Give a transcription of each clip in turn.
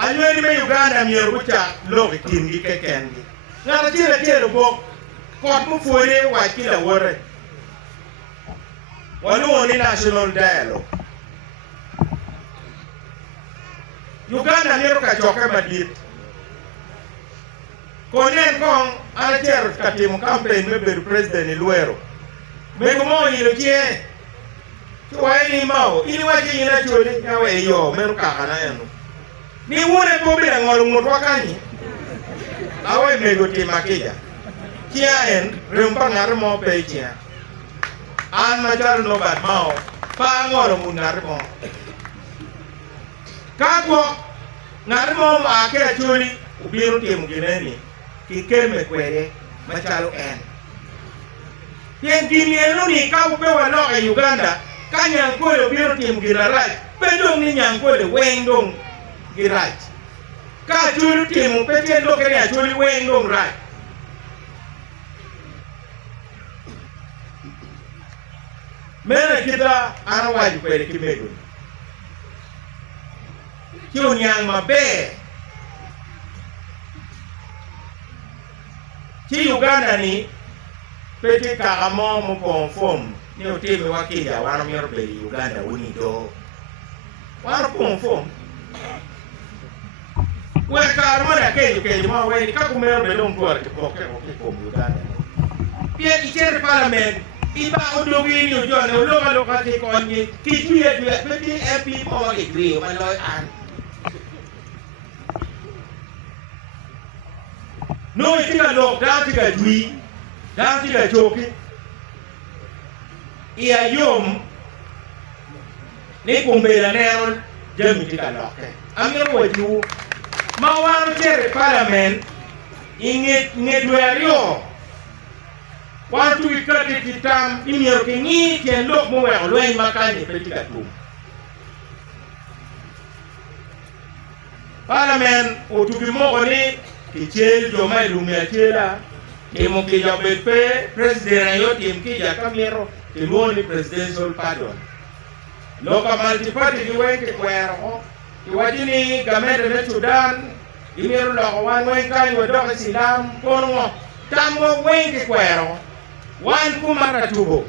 anyweni me Uganda mier kucha logi kingi kekengi ngara chile bok kot mufure wa kila wore waluo ni national dialogue Uganda miero ka choke madit konen kong anacher katimo campaign mebedu president Luero mego mo yilo chie chwa ni Mao ili waje ina chole nyawe yo meru kakana eno ni wone pobira ngolo ngotwa kanyi awe mego timakija kia en rumpa ngar mo pe chia an machal Norbert Mao pa ngolo mun ngar mo kako ngar mo ma ke chuli ubiro timo gineni kikeme kwere machalo en yen ginienu ni ka upewa loka Uganda kanyang kole ubiro timo giraraj pedong ni nyang kole wendong giraj ka chuli timo petien loke ni achuli wendong raj mene kita anawaju kwere kimego kyo nyang mabe ki Uganda ni pete kakamo mo conform ni otime wakija wana miero beri Uganda unido wana conform weka armana kejo ma weni kakumero bedong tuwar kipoke kom Uganda pia ichere parliament iba odogi ni ujone uloga lokati konye kitweyo pete MP mo igri maloy an no itika lok datika dwi datika choki iya yom ni kumbela nero jami tika loke amiro waju mawaro chere parliament ingedwerio watu ikati kitam imiyo kingi kien lok mwe olwen makani petika tum parliament otubi moko ni kichel joma ilumia chela timo kija bepe president yo tim kija kamero timoni presidential pardon loka multi-party kiweke kwero kiwajini gamete ne Sudan imiru loko wan wenkanyi wadoka silam kono tamgo wenke kwero wan kumara tubo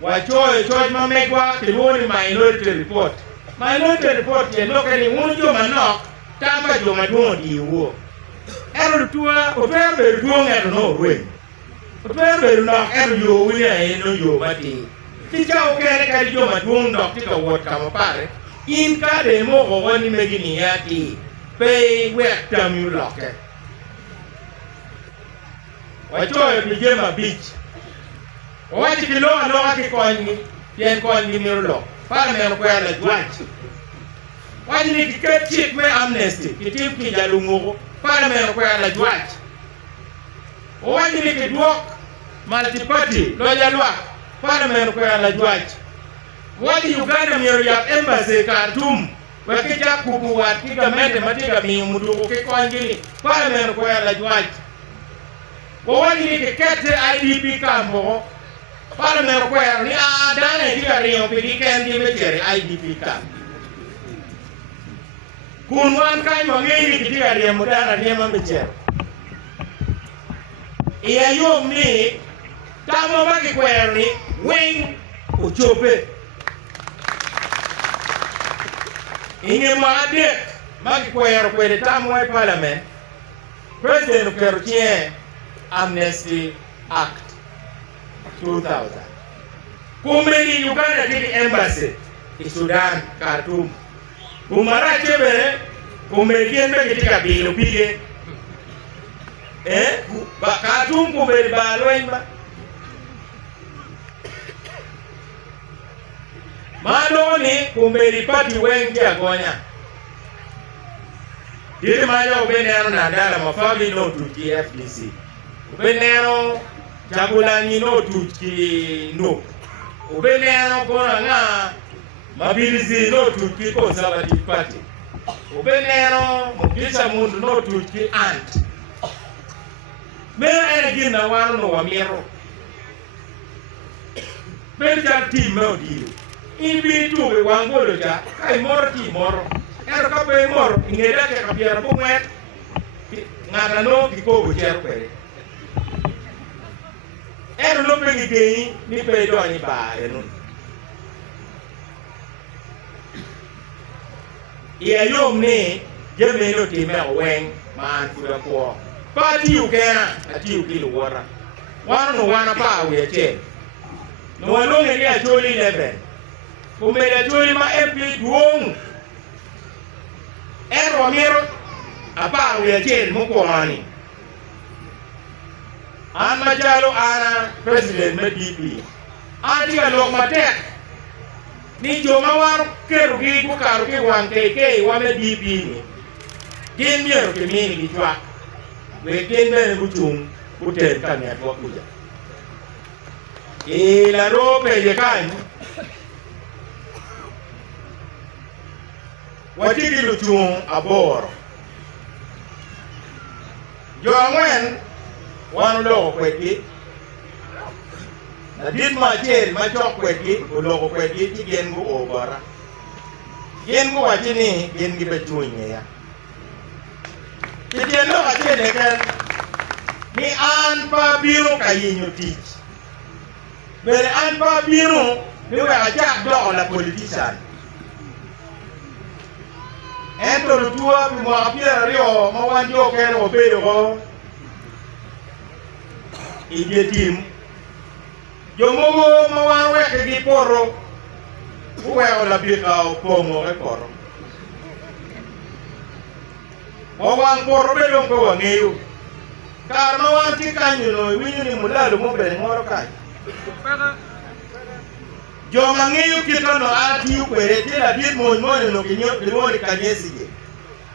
wachoe choj mamegwa timoni minority report ye loka ni unjo manok tamba joma duong di wo ero tua oper beru duong ero no wen oper beru no ero yo wini eno yo mati kicha okere ka joma duong dok tika wot kama pare in ka de mo go woni megini yati pe wek tam yu loke wachoe bijema beach wachi kiloa loa ki konyi yen konyi mirlo para mero kwa la jwachi wajini kiket chik me amnesty kitim ki jalungo para mero kwa la jwach wajini kidwok multi-party lo jalwak para mero kwa la jwach waji Uganda mero ya embassy Khartoum wakija kukuwat kiga mete matiga miumuduko kikwanjini para mero kwa la jwach wajini kikete IDP kambo para mero kwa ni adane kiga riyo pidikendi mechere IDP kambo kunwan kai mangeni kitika dia mudana dia mambecer iya yom ni tamo bagi kwer ni wing uchope inge maade bagi kwer kwere tamo ai parliament president kertie amnesty act 2000 kumeni Uganda tiki embassy in Sudan Khartoum umara chebe kumekien be kitika bilo pige ba Khartoum kumbe ba loimba maloni kumbe ripati wengi agonya dile mayo benero na ndala mafali no tuki FDC benero chagulanyi no tuki no benero kona nga mabilizi no tuki Conservative Party ubenero mukisha mundu no tuki ant mera ene gina wano no wamiero benja team no dio ibi tuwe wangolo ja kai moro ti moro ero ka pe mor ingeda ke kapiera bu ngwet ngata no ki ko bu cher kwere ero lo pe gi ni pe do ni ba eno ya yom ni jeme no time wen man fuda ko pa ti u kena ati u ki lu wora wana pa we che no lo ne ya choli lebe kumele choli ma MP duong ero miro apa we che mo ko ani an ma jalo ana president me DP ati alo matek ni joma war keru gi ku karu ki wan ke wa me DP ni gin miero ke mini gi twa we gin bene ku chung ku ten kan ya ko kuja la rope je kan watigi lu chung aboro jo angwen wan lo kweki na dit ma chen ma chok kweki lo kweki ti gen go obara gen go wachini gen gi be chunye ya ti gen lo achene kan ni an pa biro kayinyo tich bere an pa biro ni we acha do la politician ento lu tua bi mo apia rio mo wan jo ke o pedo go ide tim yo mo wan we ke gi porro we o la bi ka o pomo e porro mo wan porro be lo ko wangeyo kar mo wan ti kanyo no winyo ni mulalo mo be ngoro kai jo mangeyo kitono ati ukwere tira dit mo no kinyo ni kanyesi je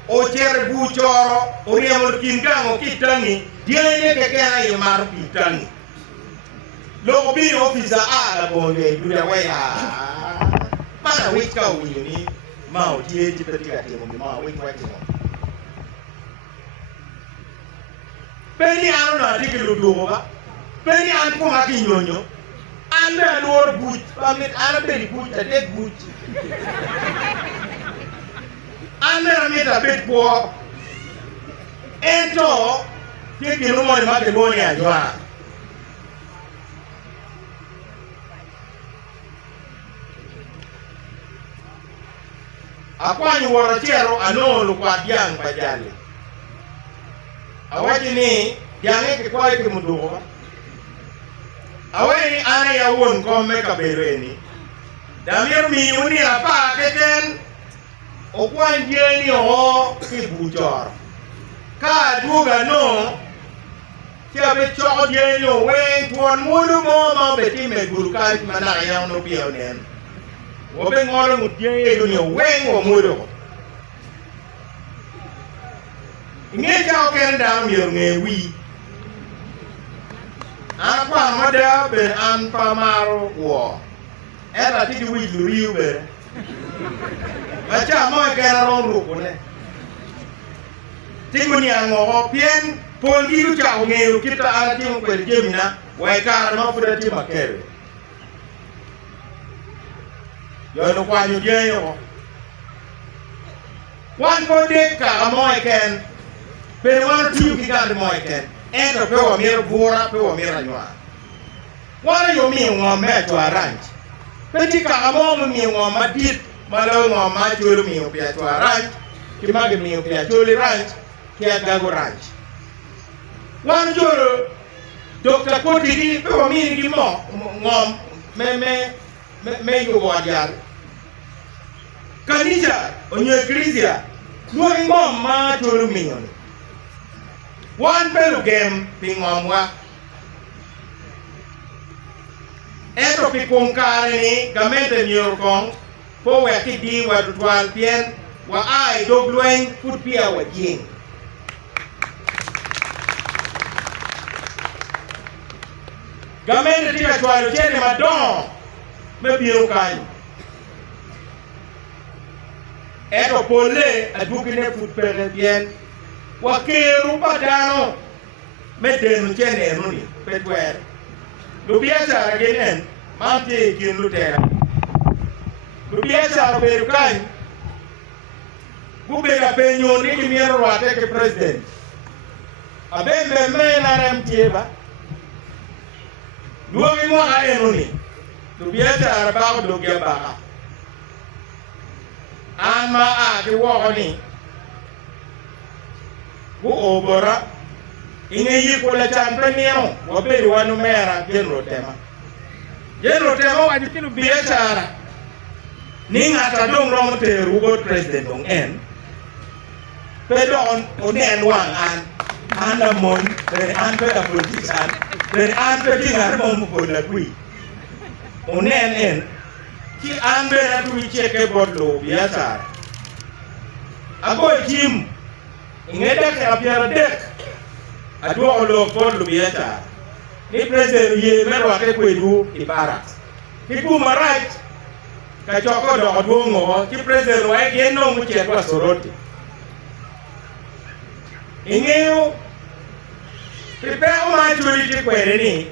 o cher bu choro o riemo kingango kitangi diene ke kana yo mar pitangi lo bi officer ala bonde dura waya para wika winyo ni mao tie ti petika temo mao wika temo peni anu na dikilu duba peni an ko hakinyonyo anda luar buj, pamit anda beri buj, ada buj. Anda ramai tapi buah. Ento, dia kira mau dimakan boleh aja. Aku hanya orang cero anu lupa Dyang pajali. Awak ini Dyangnya kekuai kemudian. Aweni ana ya won ko me ka bereni damir mi uni apa keken o kwan jeni o ki bujor ka duga no kia be choko jeni o wen tuan mudu mo ma be ti me guru ka mana ya no pio nen o be ngoro mut jeni ni o wen o mudu nge ja o ken da mi o nge wi Apa mada ben an pamaro wo era ti wi riu be acha mo ke na ron ru ko ne ti ko ni ango pien pon di ku cha nge kita ana ti ko de jemina wa ka ma fu de ti makere yo no kwa nyu je yo wan ko de ka mo ken pe wan ti ki ga mo ken ento pe wa miro bura pe wa miro nywa wana yo mi ngom me to arrange pe ti ka mo mi ngom madit malo ngom ma chulu mi pe to arrange ki mag mi pe chulu range ki aga go range wan joro dokta ko ti pe wa mi gi mo ngom me yo wa jar kanija onye krisia lo ngom ma chulu mi ngom Wan pelu game pingomwa. Eto pikungkare ni gamete nyorkong po we kidi wa tutwal pien wa ai doglueng put pia wa jing. Gamete tika twalo chene madon me biro kanyo. Eto pole adukine put pere pien wakiru padano medenu chene nuni petwer lu biasa genen mati kin lutera lu biasa beru kan penyo ni kimiero wate ke president abembe mena remtieba duogi mo a enuni to biata araba do geba ama a ke wo ni bu obora inge yi ko la champe niemo wabedi wanu mera genro tema wa dikinu biata ni ngata dong romo teru go president dong en pero on en wang an amon pero an pe a politician pero an pe dingar mo ko la kui on en ki an be na tu cheke bodlo biasa ago kim ingeda ke apiara dek adwo lo bodlo biasa ni president ye mero ake kwedu ibarat ki kuma right ka choko do adwongo ki president wa geno mu che kwa soroti ingeo pepe o majority kwere ni